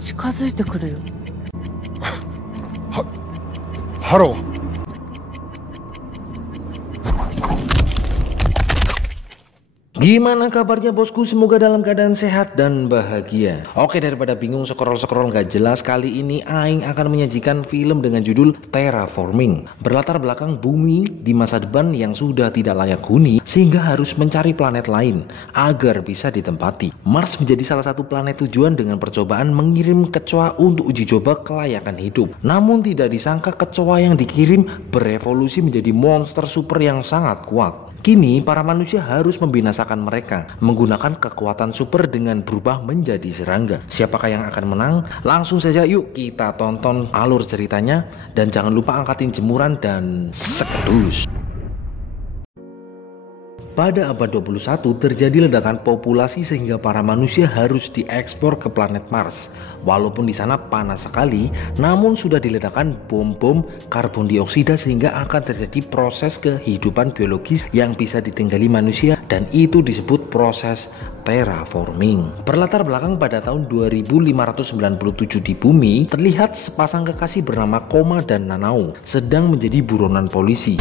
近づいてくるよ。ハロー。Gimana kabarnya bosku? Semoga dalam keadaan sehat dan bahagia. Oke, daripada bingung scroll-scroll gak jelas, kali ini Aing akan menyajikan film dengan judul Terraforming. Berlatar belakang bumi di masa depan yang sudah tidak layak huni sehingga harus mencari planet lain agar bisa ditempati. Mars menjadi salah satu planet tujuan dengan percobaan mengirim kecoa untuk uji coba kelayakan hidup. Namun tidak disangka kecoa yang dikirim berevolusi menjadi monster super yang sangat kuat. Kini para manusia harus membinasakan mereka menggunakan kekuatan super dengan berubah menjadi serangga. Siapakah yang akan menang? Langsung saja yuk kita tonton alur ceritanya. Dan jangan lupa angkatin jemuran dan sekedus. Pada abad 21 terjadi ledakan populasi sehingga para manusia harus diekspor ke planet Mars. Walaupun di sana panas sekali, namun sudah diledakkan bom-bom karbon dioksida sehingga akan terjadi proses kehidupan biologis yang bisa ditinggali manusia, dan itu disebut proses terraforming. Berlatar belakang pada tahun 2597 di bumi, terlihat sepasang kekasih bernama Koma dan Nanao sedang menjadi buronan polisi.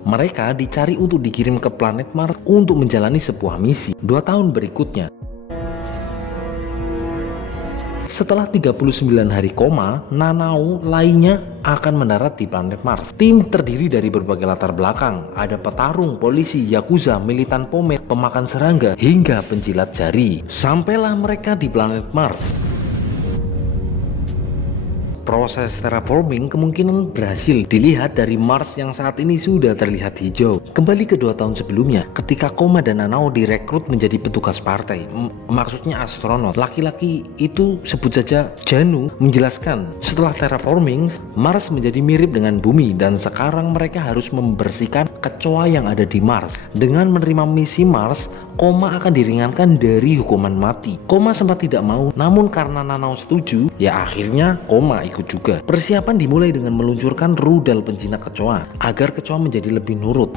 Mereka dicari untuk dikirim ke planet Mars untuk menjalani sebuah misi. 2 tahun berikutnya, setelah 39 hari koma, Nanao lainnya akan mendarat di planet Mars. Tim terdiri dari berbagai latar belakang. Ada petarung, polisi, yakuza, militan pomet, pemakan serangga, hingga penjilat jari. Sampailah mereka di planet Mars. Proses terraforming kemungkinan berhasil dilihat dari Mars yang saat ini sudah terlihat hijau. Kembali ke 2 tahun sebelumnya, ketika Koma dan Nanao direkrut menjadi petugas partai, maksudnya astronot. Laki-laki itu, sebut saja Janu, menjelaskan setelah terraforming, Mars menjadi mirip dengan bumi dan sekarang mereka harus membersihkan kecoa yang ada di Mars. Dengan menerima misi Mars, Koma akan diringankan dari hukuman mati. Koma sempat tidak mau, namun karena Nanao setuju, ya akhirnya Koma ikut juga. Persiapan dimulai dengan meluncurkan rudal penjinak kecoa agar kecoa menjadi lebih nurut.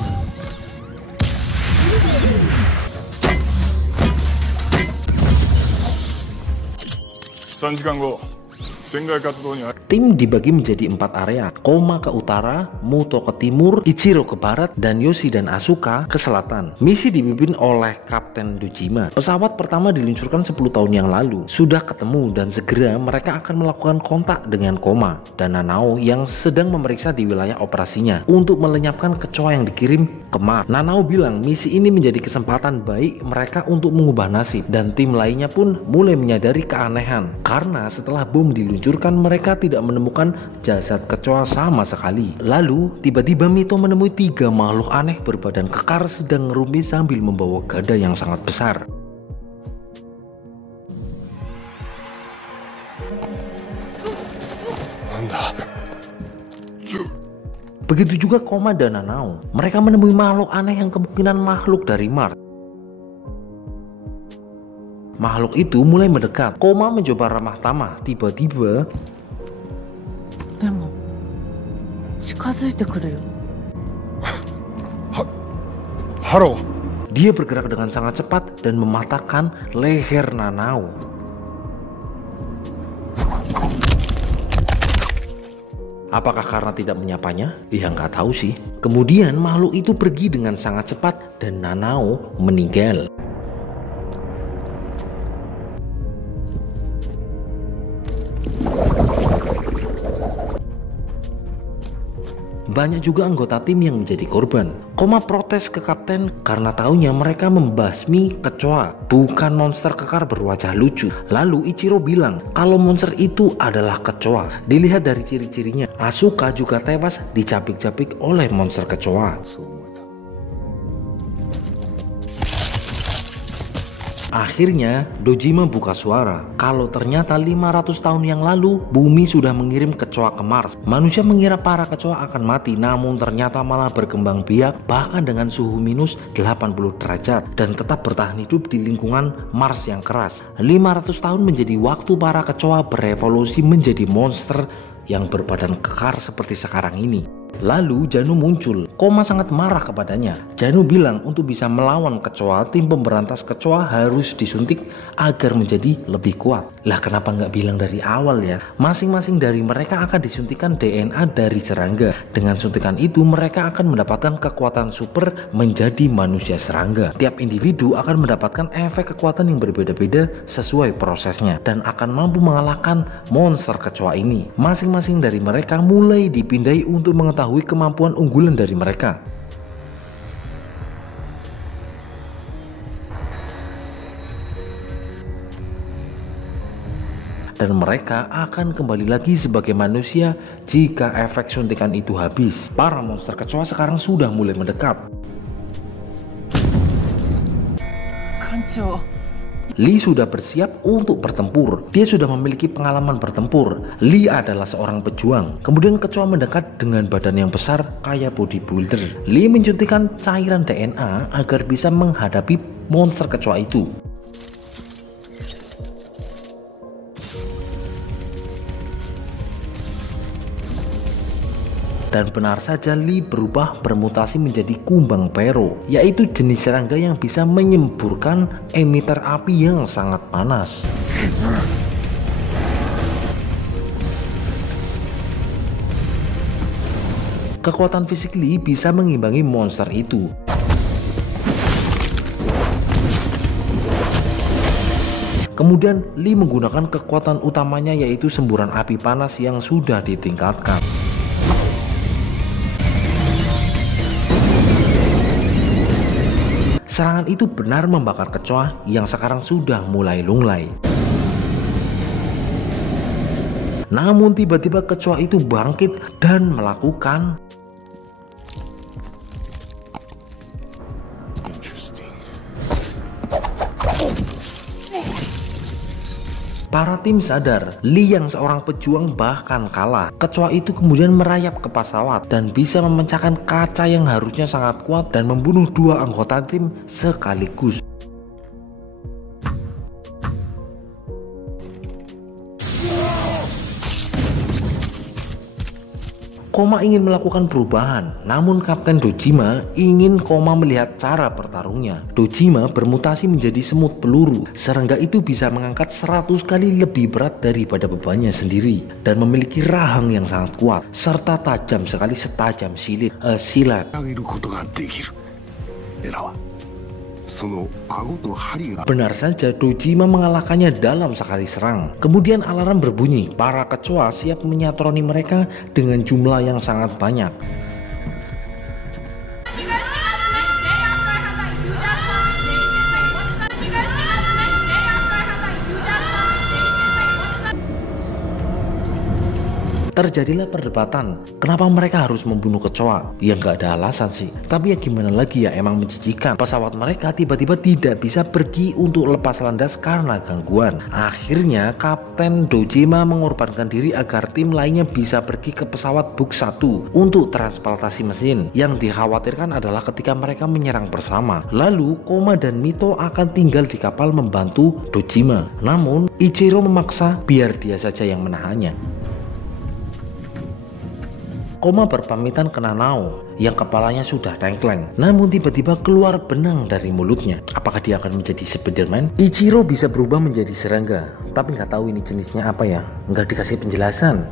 Tim dibagi menjadi 4 area. Koma ke utara, Muto ke timur, Ichiro ke barat, dan Yoshi dan Asuka ke selatan. Misi dipimpin oleh Kapten Dojima. Pesawat pertama diluncurkan 10 tahun yang lalu. Sudah ketemu dan segera mereka akan melakukan kontak dengan Koma dan Nanao yang sedang memeriksa di wilayah operasinya untuk melenyapkan kecoa yang dikirim ke Mars. Nanao bilang misi ini menjadi kesempatan baik mereka untuk mengubah nasib, dan tim lainnya pun mulai menyadari keanehan karena setelah bom diluncurkan mereka tidak menemukan jasad kecoa sama sekali. Lalu tiba-tiba Mito menemui 3 makhluk aneh berbadan kekar sedang ngerumpi sambil membawa gada yang sangat besar. Begitu juga Koma dan Nanao. Mereka menemui makhluk aneh yang kemungkinan makhluk dari Mars. Makhluk itu mulai mendekat. Koma mencoba ramah tamah. Tiba-tiba, Halo. Dia bergerak dengan sangat cepat dan mematahkan leher Nanao. Apakah karena tidak menyapanya? Ya nggak tahu sih. Kemudian makhluk itu pergi dengan sangat cepat dan Nanao meninggal. Banyak juga anggota tim yang menjadi korban. Koma protes ke kapten karena taunya mereka membasmi kecoa, bukan monster kekar berwajah lucu. Lalu Ichiro bilang kalau monster itu adalah kecoa. Dilihat dari ciri-cirinya, Asuka juga tewas dicapik-capik oleh monster kecoa. Akhirnya Dojima buka suara kalau ternyata 500 tahun yang lalu bumi sudah mengirim kecoa ke Mars. Manusia mengira para kecoa akan mati, namun ternyata malah berkembang biak bahkan dengan suhu minus 80 derajat dan tetap bertahan hidup di lingkungan Mars yang keras. 500 tahun menjadi waktu para kecoa berevolusi menjadi monster yang berbadan kekar seperti sekarang ini. Lalu Janu muncul. Koma sangat marah kepadanya. Janu bilang untuk bisa melawan kecoa, tim pemberantas kecoa harus disuntik agar menjadi lebih kuat. Lah kenapa nggak bilang dari awal ya? Masing-masing dari mereka akan disuntikan DNA dari serangga. Dengan suntikan itu mereka akan mendapatkan kekuatan super menjadi manusia serangga. Tiap individu akan mendapatkan efek kekuatan yang berbeda-beda sesuai prosesnya dan akan mampu mengalahkan monster kecoa ini. Masing-masing dari mereka mulai dipindai untuk mengetahui kemampuan unggulan dari mereka. Dan mereka akan kembali lagi sebagai manusia jika efek suntikan itu habis. Para monster kecoa sekarang sudah mulai mendekat. Kancho. Lee sudah bersiap untuk bertempur. Dia sudah memiliki pengalaman bertempur. Lee adalah seorang pejuang. Kemudian kecoa mendekat dengan badan yang besar kayak bodybuilder. Lee menyuntikkan cairan DNA agar bisa menghadapi monster kecoa itu. Dan benar saja Lee berubah bermutasi menjadi kumbang pero, yaitu jenis serangga yang bisa menyemburkan emiter api yang sangat panas. Kekuatan fisik Lee bisa mengimbangi monster itu. Kemudian Lee menggunakan kekuatan utamanya yaitu semburan api panas yang sudah ditingkatkan. Serangan itu benar membakar kecoa yang sekarang sudah mulai lunglai. Namun tiba-tiba kecoa itu bangkit dan melakukan Para tim sadar, Lee yang seorang pejuang bahkan kalah. Kecoa itu kemudian merayap ke pesawat dan bisa memecahkan kaca yang harusnya sangat kuat dan membunuh dua anggota tim sekaligus. Koma ingin melakukan perubahan, namun Kapten Dojima ingin Koma melihat cara bertarungnya. Dojima bermutasi menjadi semut peluru. Serangga itu bisa mengangkat 100 kali lebih berat daripada bebannya sendiri dan memiliki rahang yang sangat kuat serta tajam sekali setajam silat. Benar saja Dojima mengalahkannya dalam sekali serang. Kemudian alarm berbunyi. Para kecoa siap menyatroni mereka dengan jumlah yang sangat banyak. Terjadilah perdebatan, kenapa mereka harus membunuh kecoa? Ya nggak ada alasan sih. Tapi ya gimana lagi ya, emang menjijikan. Pesawat mereka tiba-tiba tidak bisa pergi untuk lepas landas karena gangguan. Akhirnya Kapten Dojima mengorbankan diri agar tim lainnya bisa pergi ke pesawat Buk 1 untuk transportasi mesin. Yang dikhawatirkan adalah ketika mereka menyerang bersama. Lalu Koma dan Mito akan tinggal di kapal membantu Dojima. Namun Ichiro memaksa biar dia saja yang menahannya. Koma berpamitan ke Nanao yang kepalanya sudah tengkleng. Namun tiba-tiba keluar benang dari mulutnya. Apakah dia akan menjadi Spiderman? Ichiro bisa berubah menjadi serangga, tapi nggak tahu ini jenisnya apa ya. Nggak dikasih penjelasan.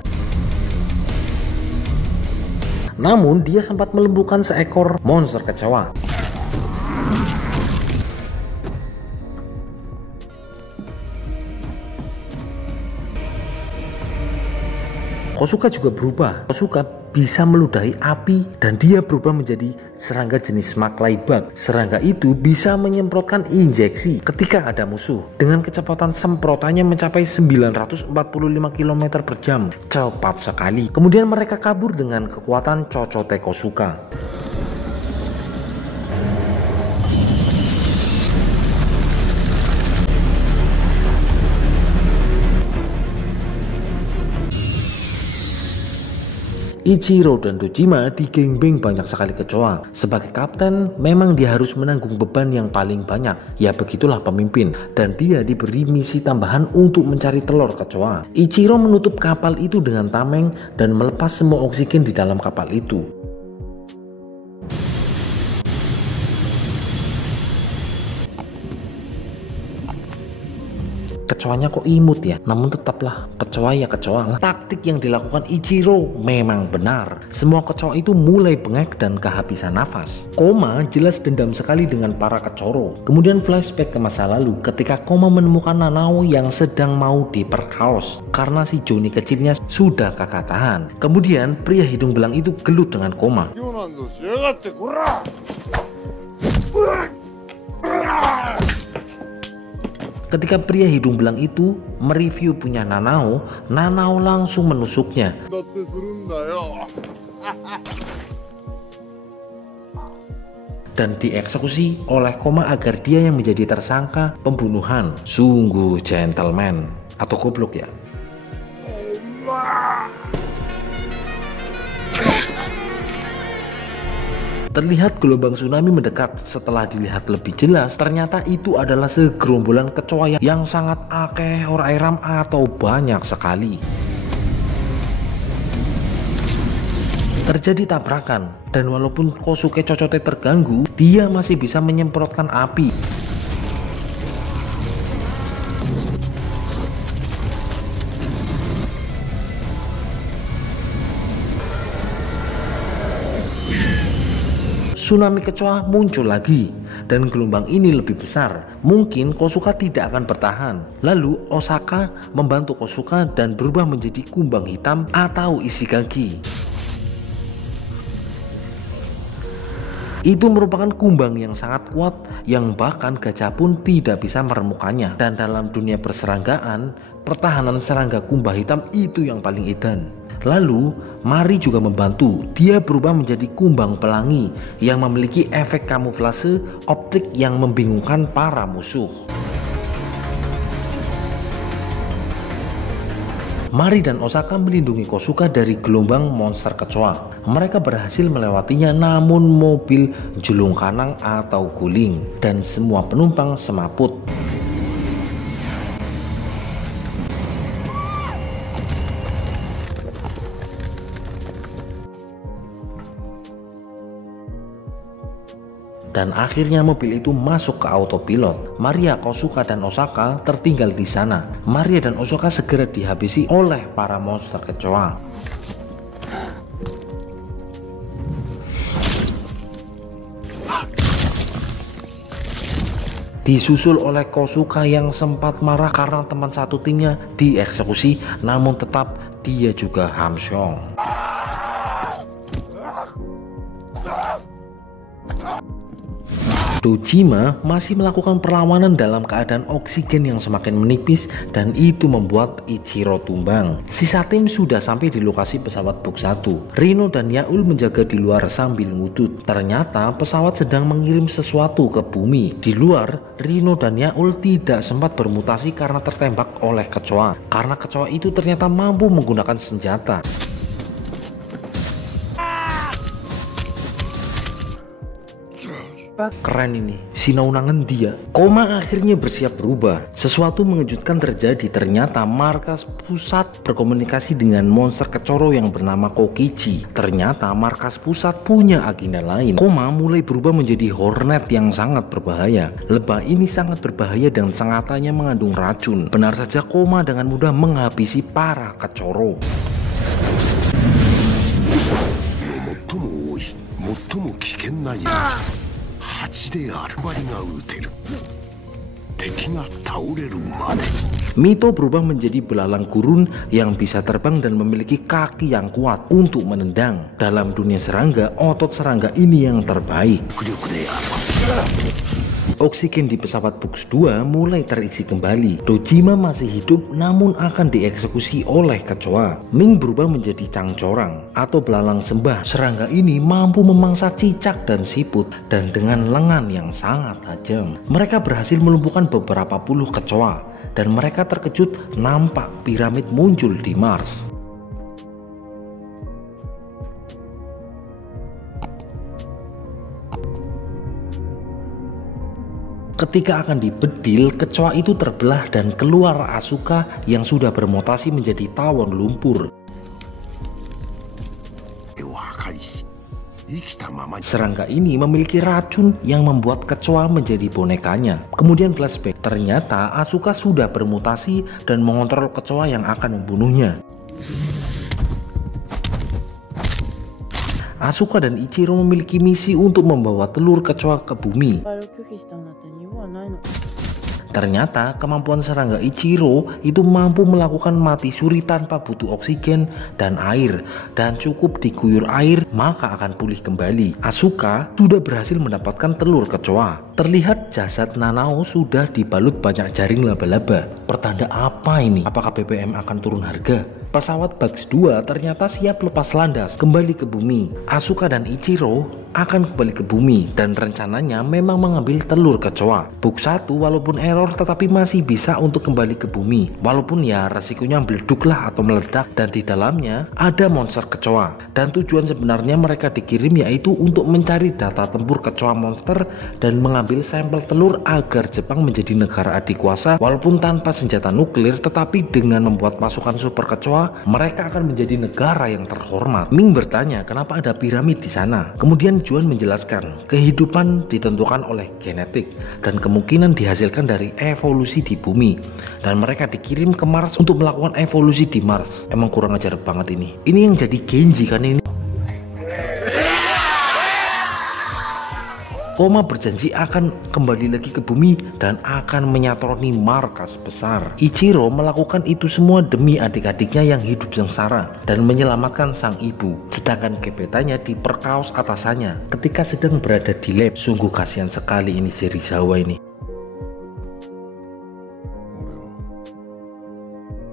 Namun dia sempat melumpuhkan seekor monster kecoa. Kosuka juga berubah. Kosuka bisa meludahi api dan dia berubah menjadi serangga jenis Maklai Bug. Serangga itu bisa menyemprotkan injeksi ketika ada musuh dengan kecepatan semprotannya mencapai 945 km per jam. Cepat sekali. Kemudian mereka kabur dengan kekuatan Cocote Kosuka. Ichiro dan Dojima digengbeng banyak sekali kecoa. Sebagai kapten, memang dia harus menanggung beban yang paling banyak. Ya begitulah pemimpin. Dan dia diberi misi tambahan untuk mencari telur kecoa. Ichiro menutup kapal itu dengan tameng dan melepas semua oksigen di dalam kapal itu. kecoanya kok imut ya? Namun tetaplah kecoa ya kecoa lah. Taktik yang dilakukan Ichiro memang benar. Semua kecoa itu mulai bengek dan kehabisan nafas. Koma jelas dendam sekali dengan para kecoro. Kemudian flashback ke masa lalu ketika Koma menemukan Nanao yang sedang mau diperkaos karena si Johnny kecilnya sudah kagak tahan. Kemudian pria hidung belang itu gelut dengan Koma. Ketika pria hidung belang itu mereview punya Nanao, Nanao langsung menusuknya. Dan dieksekusi oleh Koma agar dia yang menjadi tersangka pembunuhan. Sungguh gentleman atau goblok ya. Terlihat gelombang tsunami mendekat. Setelah dilihat lebih jelas, ternyata itu adalah segerombolan kecoa yang sangat akeh ora eram atau banyak sekali. Terjadi tabrakan, dan walaupun Kosuke Cocote terganggu, dia masih bisa menyemprotkan api. Tsunami kecoa muncul lagi, dan gelombang ini lebih besar. Mungkin Kosuka tidak akan bertahan. Lalu Osaka membantu Kosuka dan berubah menjadi kumbang hitam atau Ishigaki. Itu merupakan kumbang yang sangat kuat yang bahkan gajah pun tidak bisa meremukannya. Dan dalam dunia perseranggaan, pertahanan serangga kumbang hitam itu yang paling edan. Lalu Mari juga membantu. Dia berubah menjadi kumbang pelangi yang memiliki efek kamuflase optik yang membingungkan para musuh. Mari dan Osaka melindungi Kosuka dari gelombang monster kecoa. Mereka berhasil melewatinya, namun mobil julung kanang atau guling dan semua penumpang semaput. Dan akhirnya mobil itu masuk ke autopilot. Maria, Kosuka, dan Osaka tertinggal di sana. Maria dan Osaka segera dihabisi oleh para monster kecoa. Disusul oleh Kosuka yang sempat marah karena teman satu timnya dieksekusi, namun tetap dia juga hamsyong. Dojima masih melakukan perlawanan dalam keadaan oksigen yang semakin menipis dan itu membuat Ichiro tumbang. Sisa tim sudah sampai di lokasi pesawat Box 1. Rino dan Yaul menjaga di luar sambil ngudut. Ternyata pesawat sedang mengirim sesuatu ke bumi. Di luar, Rino dan Yaul tidak sempat bermutasi karena tertembak oleh kecoa. Karena kecoa itu ternyata mampu menggunakan senjata. Keren ini, sinaunangan dia. Koma akhirnya bersiap berubah. Sesuatu mengejutkan terjadi. Ternyata markas pusat berkomunikasi dengan monster kecoro yang bernama Kokichi. Ternyata markas pusat punya agenda lain. Koma mulai berubah menjadi hornet yang sangat berbahaya. Lebah ini sangat berbahaya dan sengatanya mengandung racun. Benar saja Koma dengan mudah menghabisi para kecoro. Mito berubah menjadi belalang gurun yang bisa terbang dan memiliki kaki yang kuat untuk menendang. Dalam dunia serangga, otot serangga ini yang terbaik. Oksigen di pesawat Box 2 mulai terisi kembali. Dojima masih hidup namun akan dieksekusi oleh kecoa. Ming berubah menjadi cangcorang atau belalang sembah. Serangga ini mampu memangsa cicak dan siput dan dengan lengan yang sangat tajam. Mereka berhasil melumpuhkan beberapa puluh kecoa dan mereka terkejut nampak piramid muncul di Mars. Ketika akan dibedil, kecoa itu terbelah dan keluar Asuka yang sudah bermutasi menjadi tawon lumpur. Serangga ini memiliki racun yang membuat kecoa menjadi bonekanya. Kemudian flashback, ternyata Asuka sudah bermutasi dan mengontrol kecoa yang akan membunuhnya. Asuka dan Ichiro memiliki misi untuk membawa telur kecoa ke bumi. Ternyata kemampuan serangga Ichiro itu mampu melakukan mati suri tanpa butuh oksigen dan air, dan cukup diguyur air maka akan pulih kembali. Asuka sudah berhasil mendapatkan telur kecoa. Terlihat jasad Nanao sudah dibalut banyak jaring laba-laba. Pertanda apa ini? Apakah BBM akan turun harga? Pesawat Bugs 2 ternyata siap lepas landas kembali ke bumi. Asuka dan Ichiro akan kembali ke bumi dan rencananya memang mengambil telur kecoa. Bugs 1 walaupun error tetapi masih bisa untuk kembali ke bumi. Walaupun ya resikonya meleduk lah atau meledak, dan di dalamnya ada monster kecoa. Dan tujuan sebenarnya mereka dikirim yaitu untuk mencari data tempur kecoa monster dan mengambil sampel telur agar Jepang menjadi negara adikuasa walaupun tanpa senjata nuklir, tetapi dengan membuat pasukan super kecoa mereka akan menjadi negara yang terhormat. Ming bertanya kenapa ada piramid di sana. Kemudian Juan menjelaskan kehidupan ditentukan oleh genetik dan kemungkinan dihasilkan dari evolusi di bumi, dan mereka dikirim ke Mars untuk melakukan evolusi di Mars. Emang kurang ajar banget ini. Ini yang jadi Genji kan ini. Koma berjanji akan kembali lagi ke bumi dan akan menyatroni markas besar. Ichiro melakukan itu semua demi adik-adiknya yang hidup sengsara dan menyelamatkan sang ibu. Sedangkan gebetannya diperkaos atasannya ketika sedang berada di lab. Sungguh kasihan sekali ini Serizawa ini.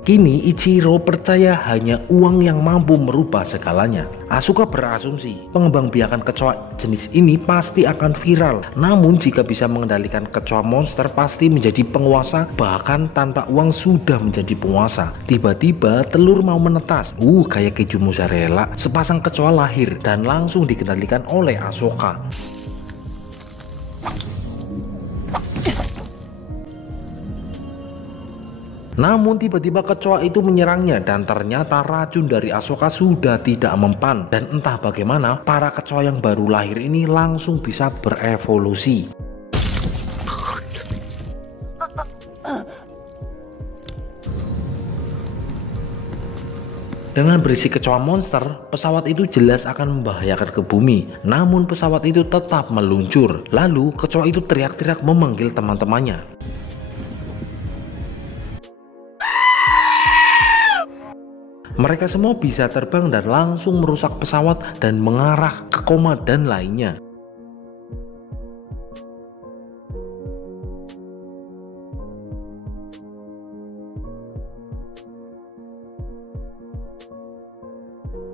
Kini Ichiro percaya hanya uang yang mampu merubah segalanya. Asuka berasumsi pengembangbiakan kecoa jenis ini pasti akan viral. Namun jika bisa mengendalikan kecoa monster pasti menjadi penguasa, bahkan tanpa uang sudah menjadi penguasa. Tiba-tiba telur mau menetas. Kayak keju mozzarella. Sepasang kecoa lahir dan langsung dikendalikan oleh Asuka. Namun tiba-tiba kecoa itu menyerangnya dan ternyata racun dari Asuka sudah tidak mempan, dan entah bagaimana para kecoa yang baru lahir ini langsung bisa berevolusi. Dengan berisi kecoa monster, pesawat itu jelas akan membahayakan ke bumi. Namun pesawat itu tetap meluncur. Lalu kecoa itu teriak-teriak memanggil teman-temannya. Mereka semua bisa terbang dan langsung merusak pesawat dan mengarah ke Koma dan lainnya.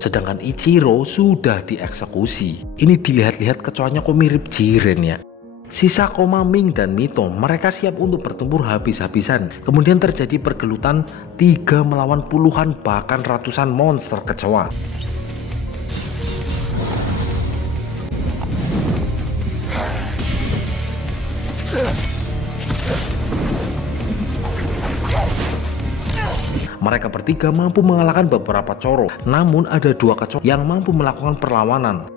Sedangkan Ichiro sudah dieksekusi. Ini dilihat-lihat kecoanya kok mirip Jiren ya. Sisa Koma, Ming, dan Mito, mereka siap untuk bertempur habis-habisan. Kemudian terjadi pergelutan 3 melawan puluhan bahkan ratusan monster kecoa. Mereka bertiga mampu mengalahkan beberapa coro, namun ada 2 kecoa yang mampu melakukan perlawanan.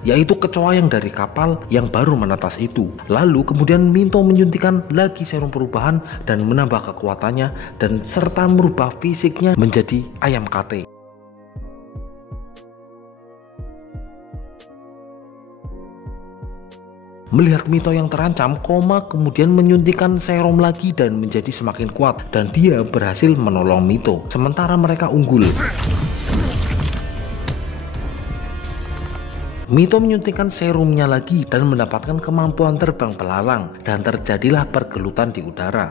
Yaitu kecoa yang dari kapal yang baru menetas itu. Lalu kemudian Minto menyuntikkan lagi serum perubahan dan menambah kekuatannya dan serta merubah fisiknya menjadi ayam kate. Melihat Mito yang terancam, Koma kemudian menyuntikkan serum lagi dan menjadi semakin kuat, dan dia berhasil menolong Mito. Sementara mereka unggul. Mito menyuntikkan serumnya lagi dan mendapatkan kemampuan terbang belalang, dan terjadilah pergelutan di udara.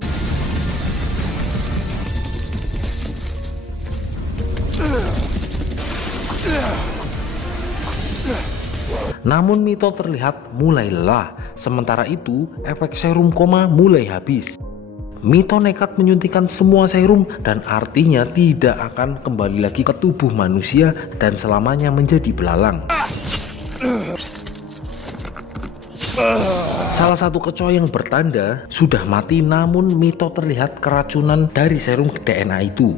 Namun Mito terlihat mulai lelah. Sementara itu efek serum Koma mulai habis. Mito nekat menyuntikkan semua serum dan artinya tidak akan kembali lagi ke tubuh manusia dan selamanya menjadi belalang. Salah satu kecoa yang bertanda sudah mati, namun Mito terlihat keracunan dari serum DNA itu.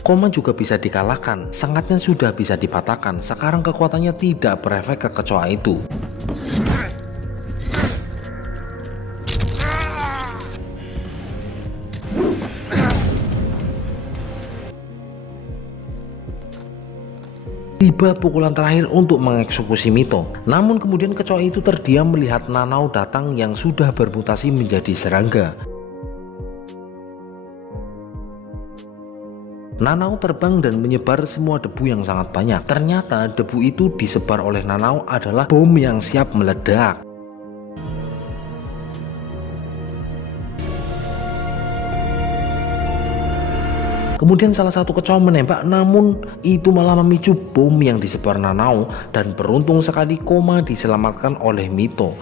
Koma juga bisa dikalahkan, sangatnya sudah bisa dipatahkan. Sekarang kekuatannya tidak berefek ke kecoa itu. Tiba pukulan terakhir untuk mengeksekusi Mito. Namun kemudian kecoa itu terdiam melihat Nanao datang yang sudah bermutasi menjadi serangga. Nanao terbang dan menyebar semua debu yang sangat banyak. Ternyata debu itu disebar oleh Nanao adalah bom yang siap meledak. Kemudian salah satu kecoa menembak, namun itu malah memicu bom yang disebar Nanao, dan beruntung sekali Koma diselamatkan oleh Mito.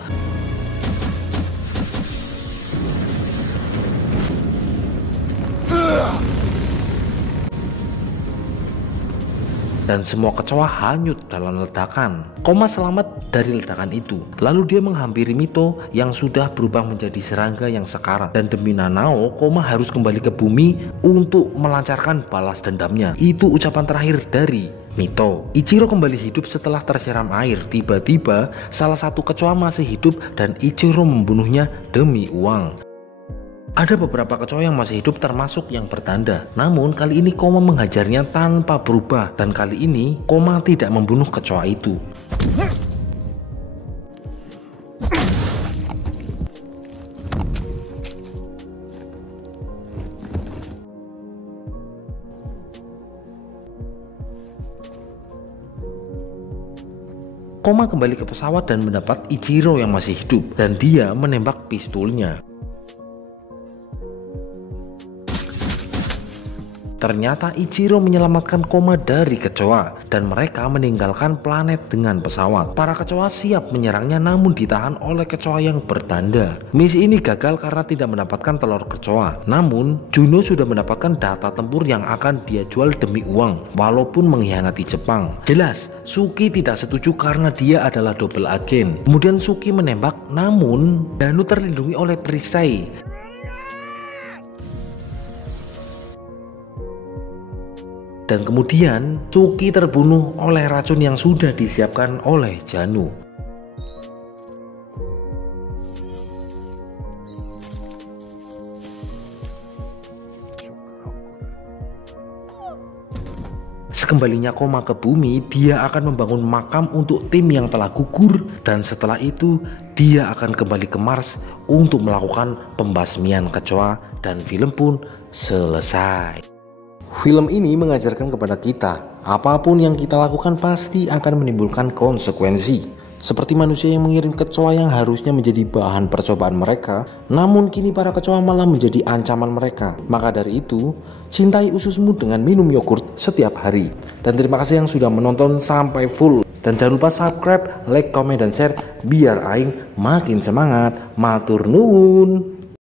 Dan semua kecoa hanyut dalam ledakan. Koma selamat dari ledakan itu. Lalu dia menghampiri Mito yang sudah berubah menjadi serangga yang sekarat. Dan demi Nanao, Koma harus kembali ke bumi untuk melancarkan balas dendamnya. Itu ucapan terakhir dari Mito. Ichiro kembali hidup setelah tersiram air. Tiba-tiba salah satu kecoa masih hidup dan Ichiro membunuhnya demi uang. Ada beberapa kecoa yang masih hidup termasuk yang bertanda. Namun kali ini Koma menghajarnya tanpa berubah. Dan kali ini Koma tidak membunuh kecoa itu. Koma kembali ke pesawat dan mendapat Ichiro yang masih hidup. Dan dia menembak pistolnya. Ternyata Ichiro menyelamatkan Koma dari kecoa dan mereka meninggalkan planet dengan pesawat. Para kecoa siap menyerangnya namun ditahan oleh kecoa yang bertanda. Misi ini gagal karena tidak mendapatkan telur kecoa. Namun Juno sudah mendapatkan data tempur yang akan dia jual demi uang walaupun mengkhianati Jepang. Jelas Suki tidak setuju karena dia adalah double agen. Kemudian Suki menembak namun Danu terlindungi oleh perisai. Dan kemudian Suki terbunuh oleh racun yang sudah disiapkan oleh Janu. Sekembalinya Koma ke bumi, dia akan membangun makam untuk tim yang telah gugur. Dan setelah itu dia akan kembali ke Mars untuk melakukan pembasmian kecoa. Dan film pun selesai. Film ini mengajarkan kepada kita, apapun yang kita lakukan pasti akan menimbulkan konsekuensi. Seperti manusia yang mengirim kecoa yang harusnya menjadi bahan percobaan mereka, namun kini para kecoa malah menjadi ancaman mereka. Maka dari itu, cintai ususmu dengan minum yogurt setiap hari. Dan terima kasih yang sudah menonton sampai full. Dan jangan lupa subscribe, like, komen, dan share biar aing makin semangat. Matur nuwun.